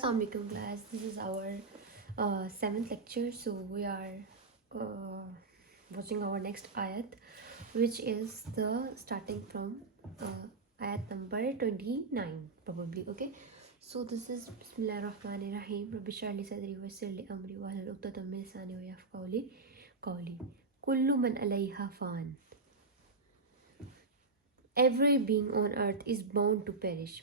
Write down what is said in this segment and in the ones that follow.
Assalamualaikum class, this is our 7th lecture. So we are uh, watching our next ayat, which is the starting from ayat number 29 probably. Okay, so this is Bismillahirrahmanirrahim. Rabbi shrah li sadri wa yassir li amri wahlul 'uqdatam min lisani yafqahu qawli. Kullu man alayha fan. Every being on earth is bound to perish.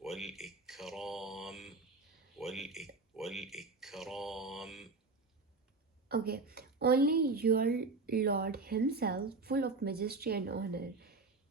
والإكرام والإكرام. Okay, only your Lord Himself, full of majesty and honor,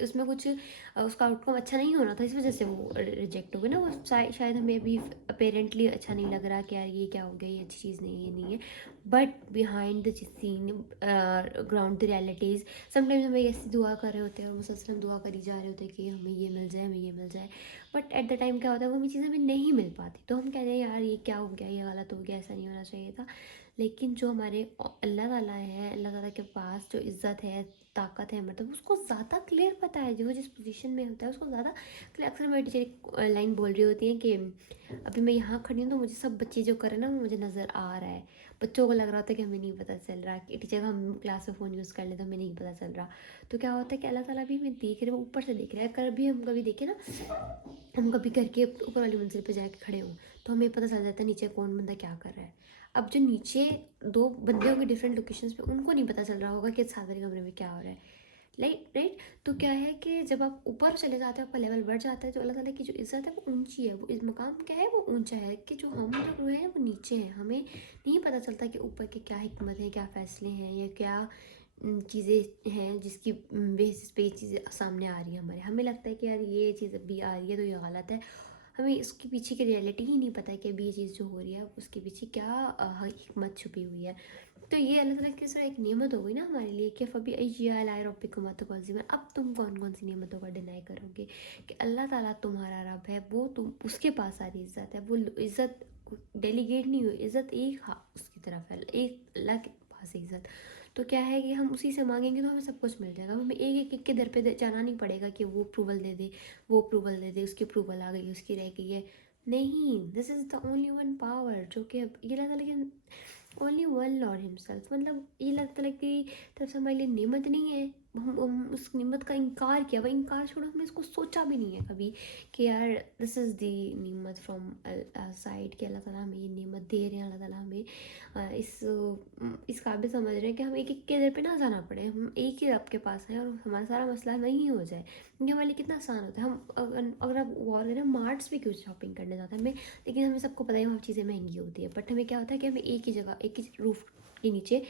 اس میں کچھ اس کا out کم اچھا نہیں ہونا تھا، اس وجہ سے وہ ریجیکٹ ہو گئے نا. وہ شاید ہمیں ابھی اپیرنٹلی اچھا نہیں لگ رہا کہ یار یہ کیا ہو گیا، یہ اچھی چیز نہیں ہے، یہ نہیں ہے. But behind the scene, ground the realities, sometimes ہمیں ایسی دعا کر رہے ہوتے ہیں اور مسلسل دعا کری جا رہے ہوتے ہیں کہ ہمیں یہ مل جائے، ہمیں یہ مل جائے. بٹ ایٹ دا ٹائم کیا ہوتا ہے وہ ہمیں چیزیں ہمیں نہیں مل پاتی، تو ہم کہتے ہیں یار یہ کیا ہو گیا، یہ غلط ہو گیا، ایسا نہیں ہونا چاہیے تھا. لیکن جو ہمارے اللہ تعالیٰ ہے، اللہ تعالیٰ کے پاس جو عزت ہے، طاقت ہے، مطلب اس کو زیادہ کلیئر پتہ ہے. جو جس پوزیشن میں ہوتا ہے اس کو زیادہ کلیئر. اکثر ہماری ٹیچر ایک لائن بول رہی ہوتی ہیں کہ ابھی میں یہاں کھڑی ہوں تو مجھے سب بچے جو کر رہے ہیں نا وہ مجھے نظر آ رہا ہے. بچوں کو لگ رہا ہوتا ہے کہ ہمیں نہیں پتہ چل رہا، کہ ٹیچر ہم کلاس میں فون یوز کر لیں تو ہمیں نہیں پتہ چل رہا. تو کیا ہوتا ہے کہ اللہ تعالیٰ بھی ہمیں دیکھ رہے ہیں، وہ اوپر سے دیکھ رہے ہیں. کبھی ہم کبھی دیکھیں نا، ہم کبھی گھر کے اوپر والی منزل پہ جا کے کھڑے ہوں تو ہمیں پتہ چل جاتا ہے نیچے کون بندہ کیا کر رہا ہے. اب جو نیچے دو بندے ہوں گے ڈفرینٹ لوکیشنز پہ، ان کو نہیں پتہ چل رہا ہوگا کہ ساتھ والے کمرے میں کیا ہو رہا ہے. رائٹ. تو کیا ہے کہ جب آپ اوپر چلے جاتے ہیں، آپ کا لیول بڑھ جاتا ہے، تو اللہ تعالیٰ کی جو عزت ہے وہ اونچی ہے. وہ اس مقام کیا ہے، وہ اونچا ہے، کہ جو ہم لوگ ہیں وہ نیچے ہیں. ہمیں نہیں پتہ چلتا کہ اوپر کے کیا حکمت ہے، کیا فیصلے ہیں، یا کیا چیزیں ہیں جس کی بیسس پہ یہ چیزیں سامنے آ رہی ہیں ہمارے. ہمیں لگتا ہے کہ یار یہ چیز ابھی آ رہی ہے تو یہ غلط ہے. ہمیں اس کے پیچھے کی ریئلٹی ہی نہیں پتہ کہ ابھی یہ چیز جو ہو رہی ہے اس کے پیچھے کیا حکمت چھپی ہوئی ہے. تو یہ اللہ تعالیٰ کی طرح ایک نعمت ہو گئی نا ہمارے لیے کہ فبی ایجی آلاء ربکما تکذبان. اب تم کون کون سی نعمتوں کا ڈینائی کرو گے کہ اللہ تعالیٰ تمہارا رب ہے، وہ تم اس کے پاس ساری عزت ہے. وہ عزت ڈیلیگیٹ نہیں ہوئی، عزت ایک اس کی طرف ہے، ایک اللہ کے پاس ہے عزت. تو کیا ہے کہ ہم اسی سے مانگیں گے تو ہمیں سب کچھ مل جائے گا. ہمیں ایک کے در پہ جانا نہیں پڑے گا کہ وہ اپروول دے دے، وہ اپروول دے دے، اس کی اپروول آ گئی، اس کی رہ گئی ہے. نہیں، دس از دا اونلی ون پاور، جو کہ یہ اللہ تعالیٰ کے اونلی ون لارڈ ہمسیلف. مطلب یہ اللہ تعالیٰ کی طرف سے ہمارے لیے نعمت نہیں ہے، ہم اس نعمت کا انکار کیا. وہ انکار چھوڑو، ہم نے اس کو سوچا بھی نہیں ہے کبھی کہ یار دس از دی نعمت فرام سائڈ، کہ اللہ تعالیٰ ہمیں یہ نعمت دے رہے ہیں. اللہ تعالیٰ ہمیں اس قابل سمجھ رہے ہیں کہ ہم ایک کے در پہ نہ جانا پڑے، ہم ایک ہی رب کے پاس ہیں اور ہمارا سارا مسئلہ نہیں ہو جائے. یہ ہمارے لیے کتنا آسان ہوتا ہے. ہم اگر آپ غور کریں مارٹس پہ کیوں شاپنگ کرنے جاتے ہیں لیکن ہمیں سب کو پتہ ہے وہاں چیزیں مہنگی ہوتی ہیں. بٹ ہمیں کیا ہوتا ہے کہ ہمیں ایک ہی جگہ، ایک ہی روف کے نیچے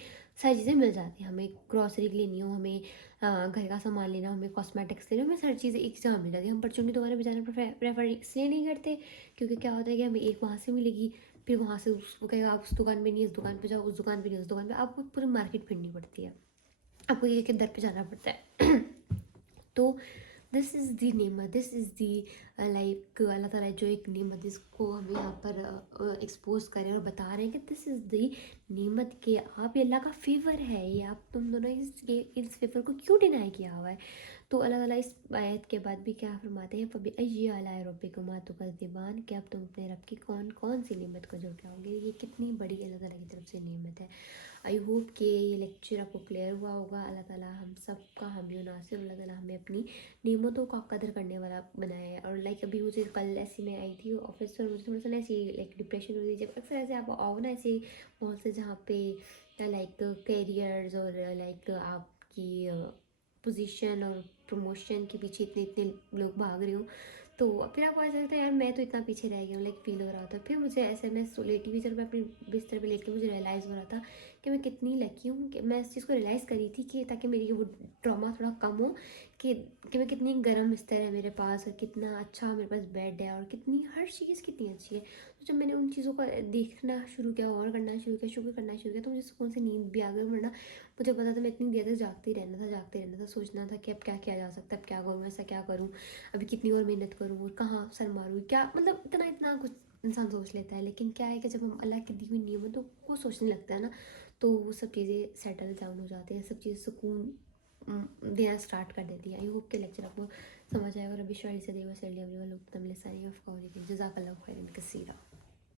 ساری چیزیں مل جاتی ہیں. ہمیں گروسری لینی ہو، ہمیں گھر کا سامان لینا ہو، ہمیں کاسمیٹکس لینا ہو، ہمیں ساری چیزیں ایک جگہ مل جاتی ہیں. ہم پرچونی کی دکانوں پہ جانا پریفر اس لیے نہیں کرتے کیونکہ کیا ہوتا ہے کہ ہمیں ایک وہاں سے ملے گی، پھر وہاں سے وہ کہے گا آپ اس دکان پہ نہیں، اس دکان پہ جاؤ، اس دکان پہ نہیں، اس دکان پہ. آپ کو پوری مارکیٹ پھرنی پڑتی ہے، آپ کو ایک کے در پہ جانا پڑتا ہے. تو دس از دی نعمت، دس از دی لائک اللہ تعالیٰ جو ایک نعمت جس کو ہم یہاں پر ایکسپوز کریں اور بتا رہے ہیں کہ دس از دی نعمت کہ آپ، یہ اللہ کا فیور ہے، یہ آپ تم دونوں اس فیور کو کیوں ڈینائی کیا ہوا ہے. تو اللہ تعالیٰ اس آیت کے بعد بھی کیا فرماتے ہیں، فَبِأَيِّ آلَاءِ رَبِّكُمَا تُكَذِّبَانِ، کہ اب تم اپنے رب کی کون کون سی نعمت کو جھٹلاؤ لاؤ گے. یہ کتنی بڑی اللہ تعالیٰ کی طرف سے نعمت ہے. آئی ہوپ کہ یہ لیکچر آپ کو کلیئر ہوا ہوگا. اللہ تعالیٰ ہم سب کا حامی و ناصر. اللہ تعالیٰ ہمیں اپنی نعمتوں کا قدر کرنے والا بنایا ہے. اور لائک ابھی مجھے کل ایسی میں آئی تھی آفس سے، مجھے تھوڑا سا نا ایسی لائک ڈپریشن ہو رہی تھی. جب اکثر ایسے آپ آؤ نا ایسے ماحول سے جہاں پہ لائک کیریئرز اور لائک آپ کی پوزیشن اور پروموشن کے پیچھے اتنے لوگ بھاگ رہے ہوں، تو پھر آپ کو ایسا لگتا ہے یار میں تو اتنا پیچھے رہ گیا ہوں، لائک فیل ہو رہا ہوتا ہے. پھر مجھے ایسے میں لیٹی ہوئی جب میں اپنی بستر پہ لیٹ کے مجھے ریئلائز ہو رہا تھا کہ میں کتنی لکی ہوں کہ میں اس چیز کو ریئلائز کری تھی کہ تاکہ میری وہ ٹراما تھوڑا کم ہو، کہ میں کتنی گرم بستر ہے میرے پاس، اور کتنا اچھا میرے پاس بیڈ ہے، اور کتنی ہر چیز کتنی اچھی ہے. تو جب میں نے ان چیزوں کو دیکھنا شروع کیا، غور کرنا شروع کیا، شکر کرنا شروع کیا، تو مجھے سکون سے نیند بھی آ گئی. ورنہ مجھے پتا تھا میں اتنی دیر تک جاگتے رہنا تھا، سوچنا تھا کہ اب کیا کیا جا سکتا ہے، اب کیا کروں، ایسا کیا کروں، ابھی کتنی اور محنت کروں، اور کہاں سر ماروں، کیا مطلب اتنا کچھ انسان سوچ لیتا ہے. لیکن کیا ہے کہ جب ہم اللہ کی دی ہوئی نعمتوں کو سوچنے لگتا ہے نا، تو وہ سب چیزیں سیٹل ڈاؤن ہو جاتی ہیں، سب چیزیں سکون دینا اسٹارٹ کر دیتی ہیں. آئی ہوپ کہ لیکچر آپ کو سمجھ آئے گا. ربی اشرح لی صدری ویسر لی امری واحلل عقدۃ من لسانی یفقہوا قولی. جزاک اللہ خیرا کثیرا.